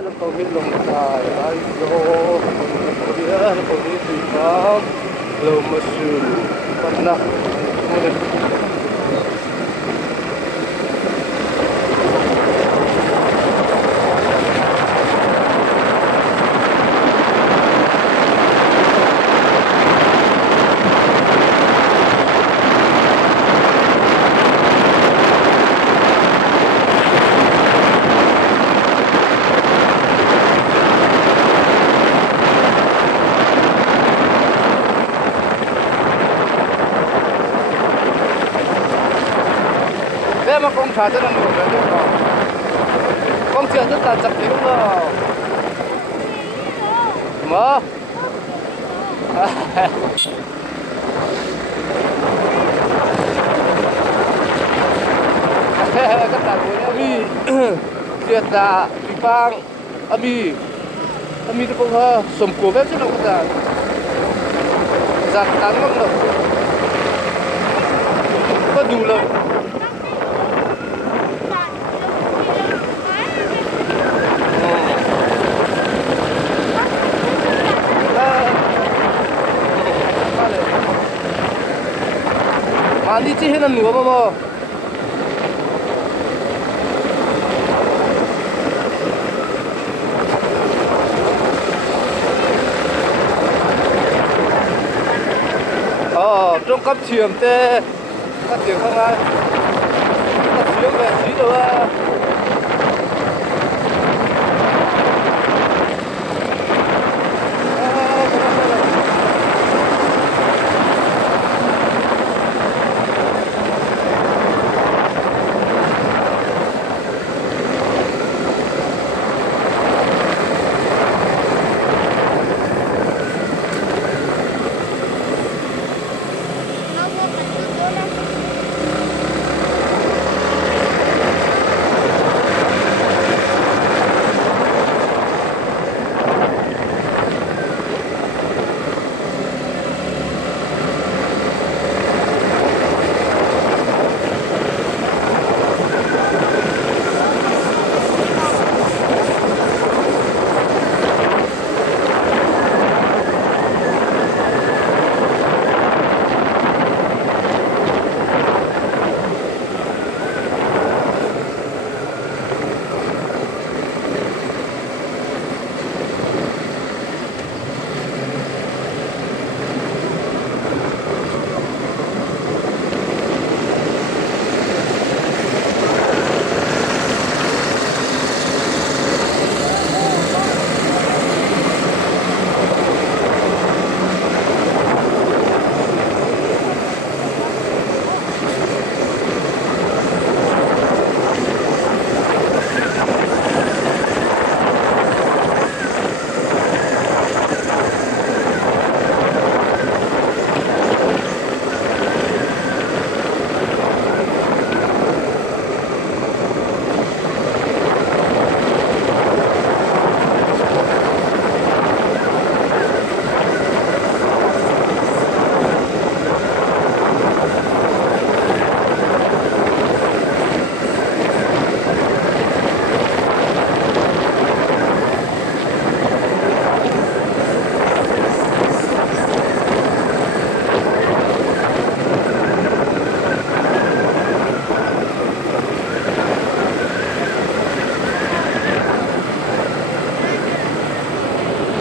Pawhi lom thai ai lo Korea Pawhi Pipang lo masu patna mune mà con thả cho nó nhiều rồi đấy con chưa rất là chặt tiếng rồi mở cái tảng của Ami thiệt là Pipang Ami nó cũng sầm cổ vết chứ đâu có tảng giặt tán ngâm rồi có đủ rồi đi chỉ hết là nửa mà trong cấp trường tê các trường không ai các trường về chỉ đâu à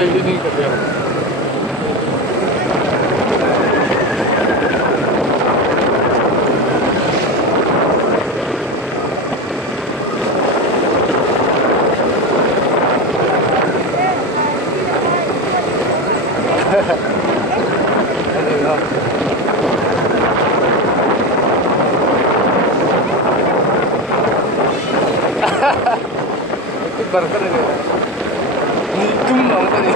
नहीं कर रहे itu barker ini hitung dong tadi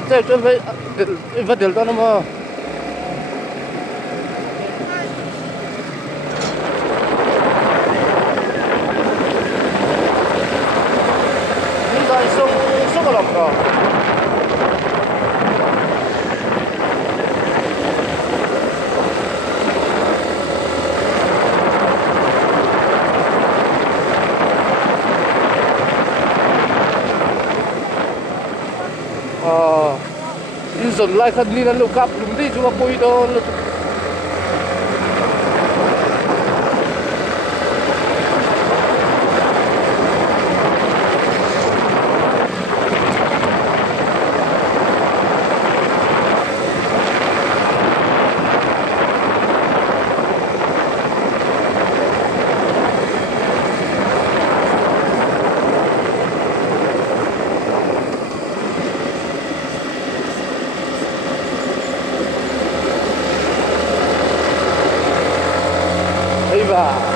chơi chơi với vật điều đó nó mà nhưng tại sông sông làm rồi in zon lai khan ni nan lo kap lum di chu poi do ấy và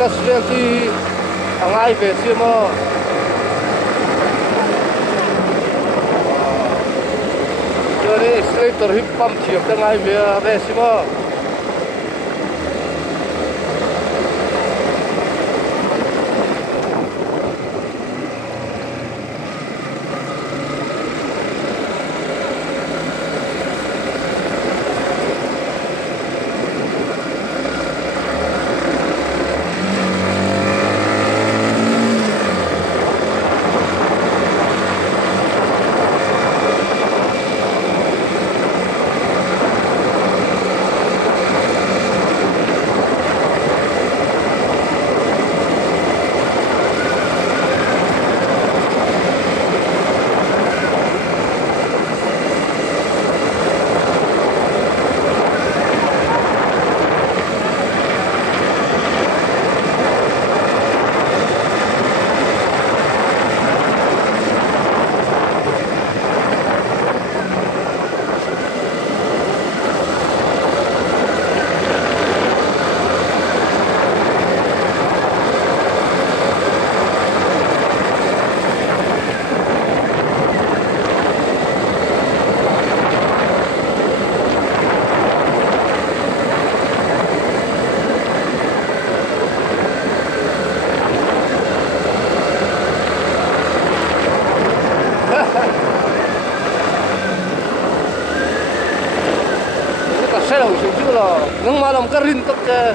Kasrian si angai về xưa mà giờ đây Slater hip pump chiếc đang ai về xưa mà xe đầu xuống chứ là nhưng mà làm cái rin tóc kê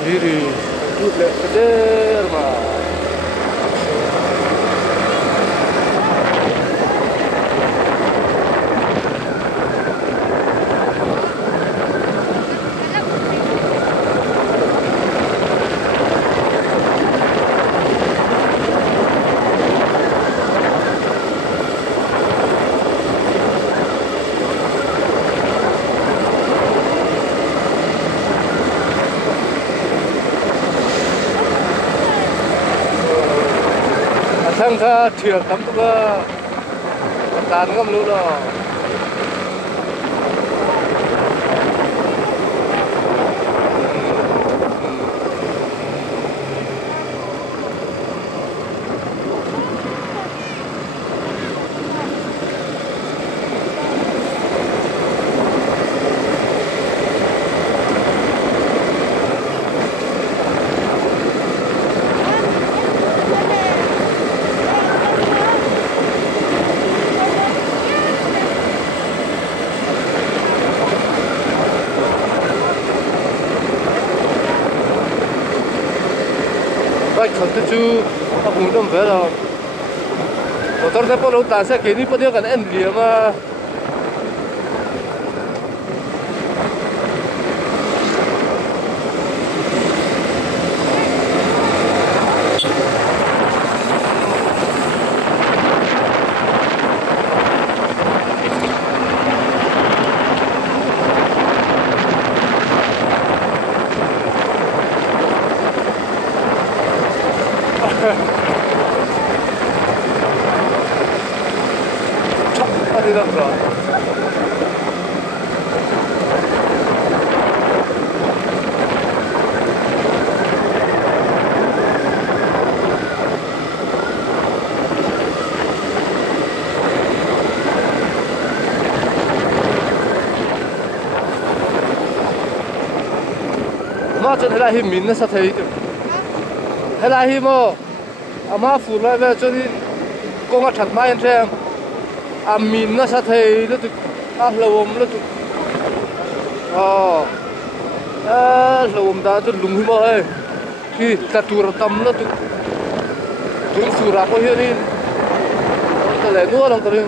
Diri, itu keder mah. Sangka thiệt lắm tôi có tàn ngâm luôn rồi. Vậy thật sự chú cũng đâm về rồi. Motor saya pun tak saya kini pun dia kan dia mah. Hadi lan bro. Mà chân là hi min nó sao thấy được. Hay là hi mà mà phụ lại về cho đi con ngắt chặt mai anh xem. Min nó sao thấy nó được lâu nó được lâu đã được lùng mà ấy khi ta tua tâm nó được tuần sura có hiện đi ta lại nuôi lòng ta đi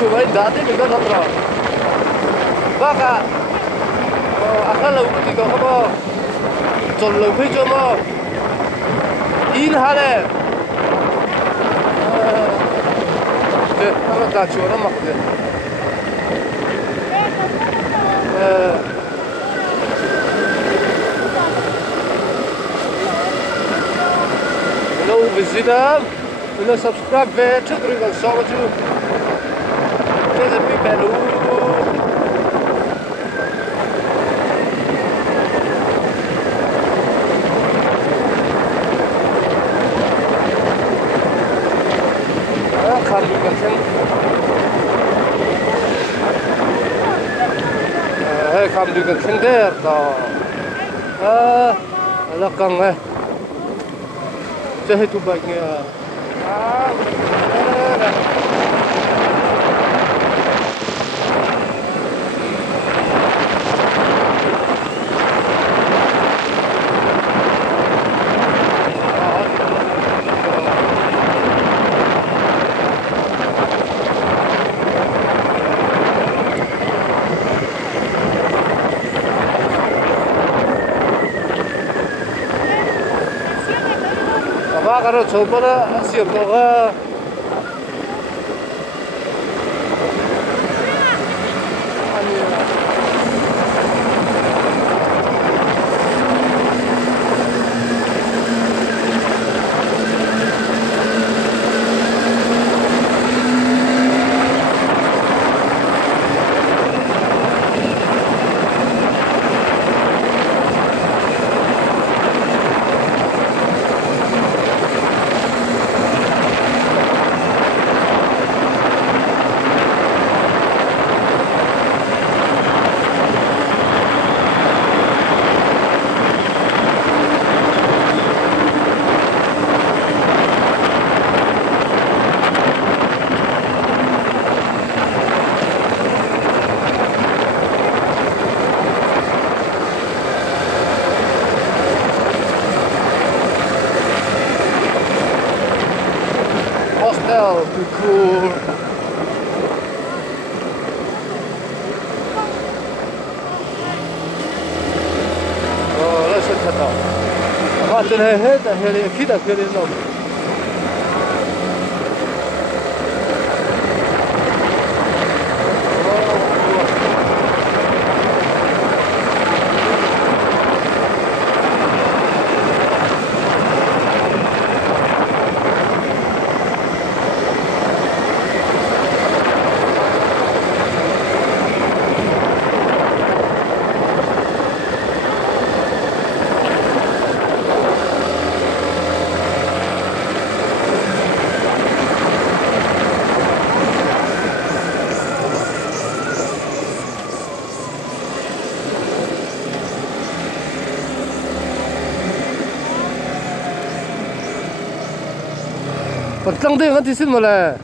Cuma dati juga nonton. Baka, akan lalu tiga apa? John lalu cuma in hale. Deh, kalau dah cuma mak deh. Hello visitor, hello subscribe về trước rồi còn so với chú. There's a big balloon. Come you can sing. Hey, come you can sing there. Là cần này. Chơi tụi bệnh kalau coba siap toga 了，酷。哦，那是看到，啊，这还的，还得去的，去的弄。我装的问题是什么嘞？